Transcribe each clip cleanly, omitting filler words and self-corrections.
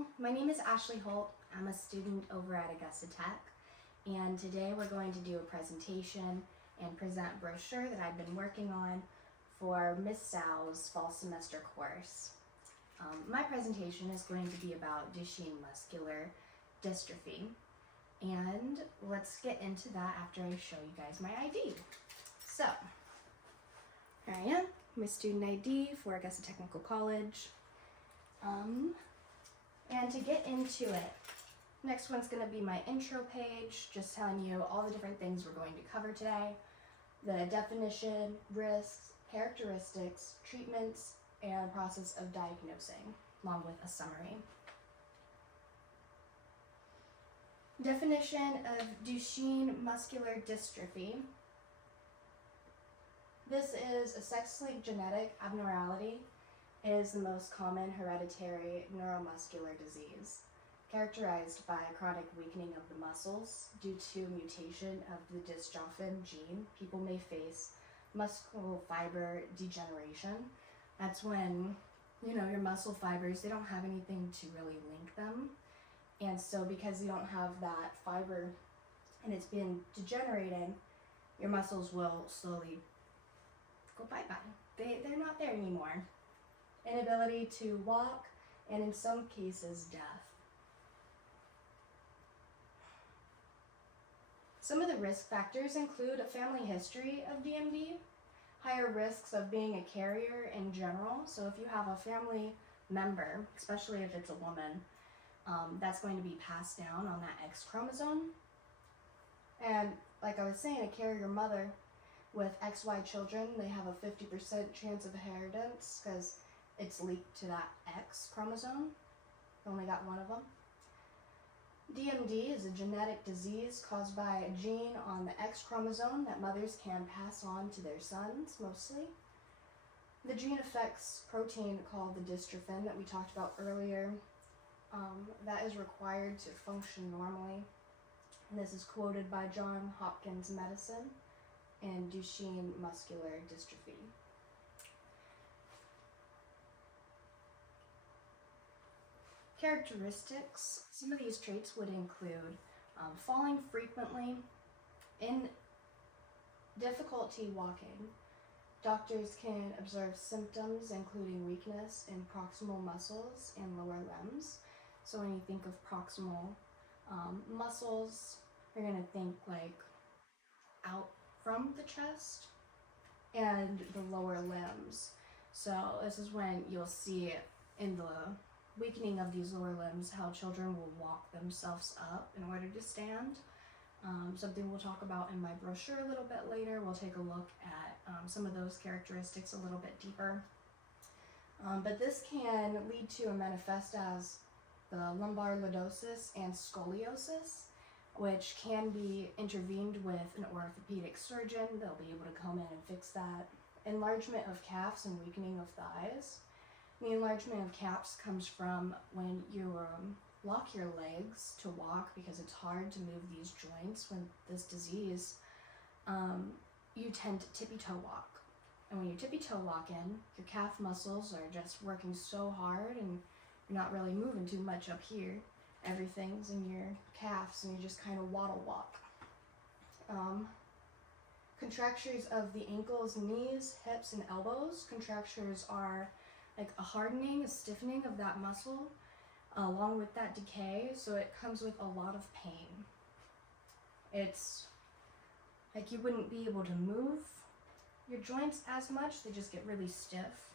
Hello, my name is Ashley Holt. I'm a student over at Augusta Tech, and today we're going to do a presentation and present a brochure that I've been working on for Miss Sal's fall semester course. My presentation is going to be about Duchenne muscular dystrophy, and let's get into that after I show you guys my ID. So, here I am, my student ID for Augusta Technical College. And to get into it, next one's going to be my intro page, just telling you all the different things we're going to cover today, the definition, risks, characteristics, treatments, and process of diagnosing, along with a summary. Definition of Duchenne muscular dystrophy. This is a sex-linked genetic abnormality. It is the most common hereditary neuromuscular disease, characterized by chronic weakening of the muscles due to mutation of the Dystrophy gene. People may face muscle fiber degeneration. That's when, your muscle fibers, they don't have anything to really link them. And so because you don't have that fiber and it's been degenerating, your muscles will slowly go bye-bye. They're not there anymore. Inability to walk, and in some cases, death. Some of the risk factors include a family history of DMD, higher risks of being a carrier in general. So if you have a family member, especially if it's a woman, that's going to be passed down on that X chromosome. And like I was saying, a carrier mother with XY children, they have a 50% chance of inheritance because it's leaked to that X chromosome. Only got one of them. DMD is a genetic disease caused by a gene on the X chromosome that mothers can pass on to their sons, mostly. The gene affects protein called the dystrophin that we talked about earlier. That is required to function normally. And this is quoted by Johns Hopkins Medicine and Duchenne muscular dystrophy. Characteristics. Some of these traits would include falling frequently, difficulty walking. Doctors can observe symptoms including weakness in proximal muscles and lower limbs. So when you think of proximal muscles, you're going to think like out from the chest, and the lower limbs. So this is when you'll see in the weakening of these lower limbs how children will walk themselves up in order to stand. Something we'll talk about in my brochure a little bit later. We'll take a look at some of those characteristics a little bit deeper. But this can lead to and manifest as the lumbar lordosis and scoliosis, which can be intervened with an orthopedic surgeon. They'll be able to come in and fix that. Enlargement of calves and weakening of thighs. The enlargement of calves comes from when you lock your legs to walk, because it's hard to move these joints with this disease. You tend to tippy-toe walk. And when you tippy-toe walk in, your calf muscles are just working so hard and you're not really moving too much up here. Everything's in your calves and you just kind of waddle walk. Contractures of the ankles, knees, hips, and elbows. Contractures are like a hardening, a stiffening of that muscle, along with that decay, so it comes with a lot of pain. It's like you wouldn't be able to move your joints as much, they just get really stiff.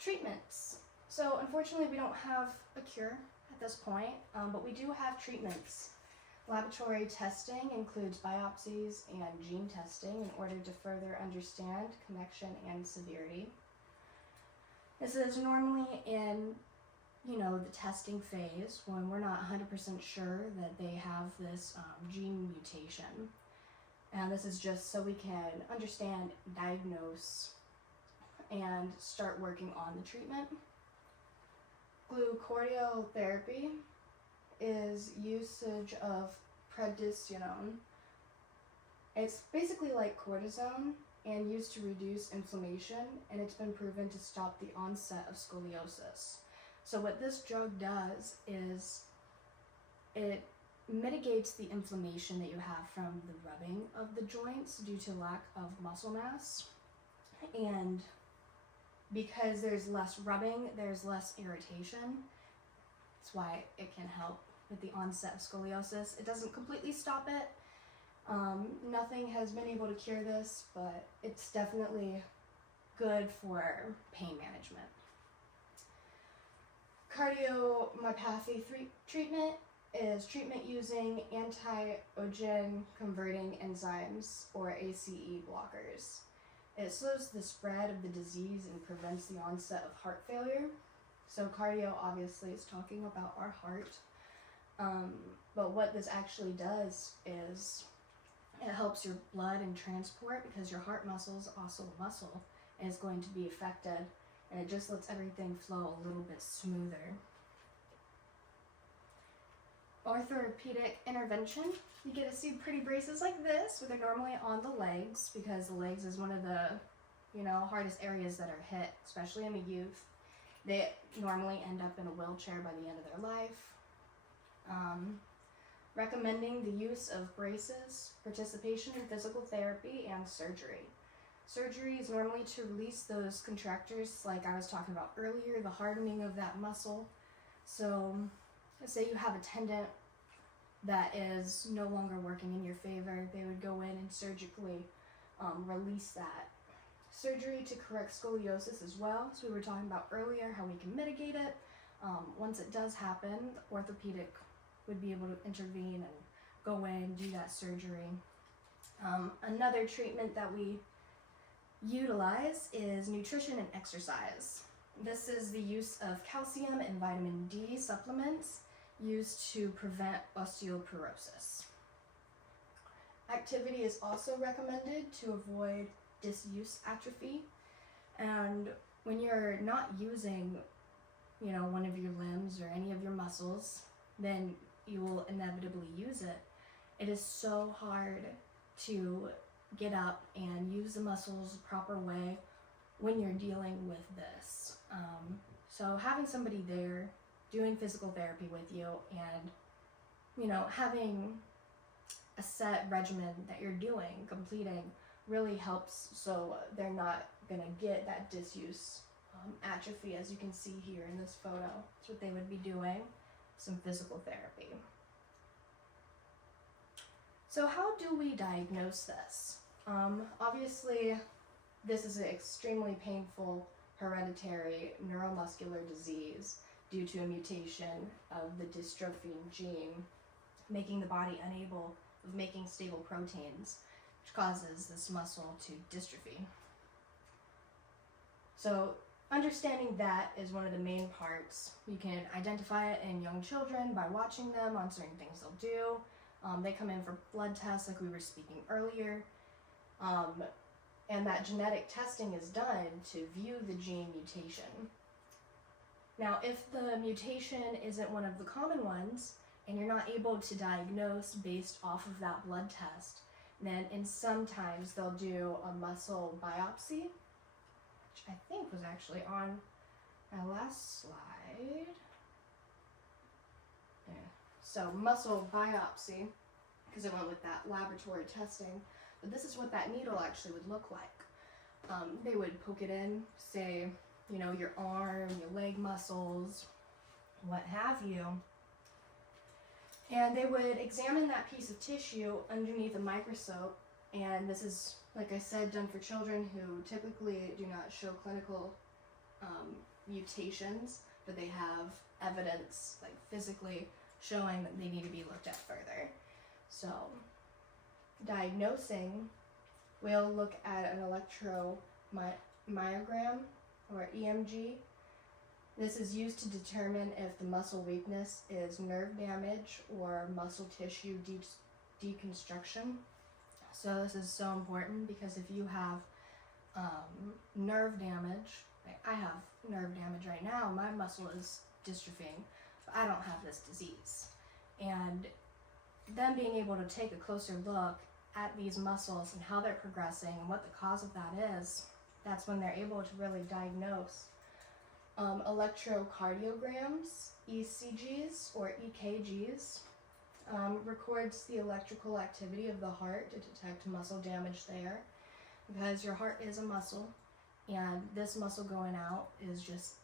Treatments. So unfortunately we don't have a cure at this point, but we do have treatments. Laboratory testing includes biopsies and gene testing in order to further understand connection and severity. This is normally in, the testing phase when we're not 100% sure that they have this gene mutation. And this is just so we can understand, diagnose, and start working on the treatment. Glucocorticoid is usage of prednisone. It's basically like cortisone and used to reduce inflammation, and it's been proven to stop the onset of scoliosis. So what this drug does is it mitigates the inflammation that you have from the rubbing of the joints due to lack of muscle mass. And because there's less rubbing, there's less irritation. That's why it can help with the onset of scoliosis. It doesn't completely stop it. Nothing has been able to cure this, but it's definitely good for pain management. Cardiomyopathy treatment is treatment using anti-ogen converting enzymes, or ACE blockers. It slows the spread of the disease and prevents the onset of heart failure. So cardio obviously is talking about our heart. But what this actually does is it helps your blood and transport, because your heart muscle is also a muscle and is going to be affected, and it just lets everything flow a little bit smoother. Orthopedic intervention. You get to see pretty braces like this, but they're normally on the legs, because the legs is one of the, hardest areas that are hit, especially in the youth. They normally end up in a wheelchair by the end of their life. Recommending the use of braces, participation in physical therapy, and surgery. Surgery is normally to release those contractures, like I was talking about earlier, the hardening of that muscle. So, say you have a tendon that is no longer working in your favor, they would go in and surgically release that. Surgery to correct scoliosis as well. So we were talking about earlier how we can mitigate it. Once it does happen, the orthopedic would be able to intervene and go in, do that surgery. Another treatment that we utilize is nutrition and exercise. This is the use of calcium and vitamin D supplements used to prevent osteoporosis. Activity is also recommended to avoid disuse atrophy. And when you're not using, one of your limbs or any of your muscles, then you will inevitably use it. It is so hard to get up and use the muscles the proper way when you're dealing with this. So having somebody there doing physical therapy with you and, having a set regimen that you're completing really helps, so they're not going to get that disuse atrophy, as you can see here in this photo. That's what they would be doing, some physical therapy. So how do we diagnose this? Obviously, this is an extremely painful hereditary neuromuscular disease due to a mutation of the dystrophy gene, making the body unable of making stable proteins, which causes this muscle to dystrophy. So understanding that is one of the main parts. You can identify it in young children by watching them on certain things they'll do. They come in for blood tests like we were speaking earlier. And that genetic testing is done to view the gene mutation. Now, if the mutation isn't one of the common ones, and you're not able to diagnose based off of that blood test, then sometimes they'll do a muscle biopsy, which I think was actually on my last slide. Yeah. So muscle biopsy, because it went with that laboratory testing. But this is what that needle actually would look like. They would poke it in, say, your arm, your leg muscles, what have you. And they would examine that piece of tissue underneath a microscope. And this is, like I said, done for children who typically do not show clinical mutations, but they have evidence, like physically showing that they need to be looked at further. So, diagnosing, we'll look at an electromyogram, or EMG. This is used to determine if the muscle weakness is nerve damage or muscle tissue deconstruction. So this is so important, because if you have nerve damage, like I have nerve damage right now, my muscle is dystrophying, but I don't have this disease. And then being able to take a closer look at these muscles and how they're progressing and what the cause of that is, that's when they're able to really diagnose Electrocardiograms, ECGs or EKGs, records the electrical activity of the heart to detect muscle damage there, because your heart is a muscle, and this muscle going out is just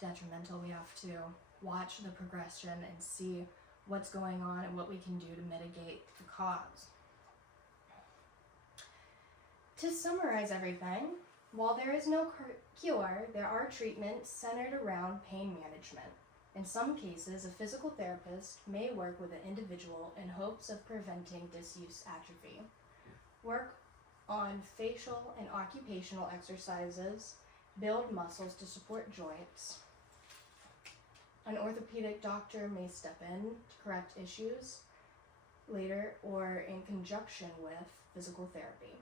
detrimental. We have to watch the progression and see what's going on and what we can do to mitigate the cause. To summarize everything, while there is no cure, there are treatments centered around pain management. In some cases, a physical therapist may work with an individual in hopes of preventing disuse atrophy. Work on facial and occupational exercises, build muscles to support joints. An orthopedic doctor may step in to correct issues later or in conjunction with physical therapy.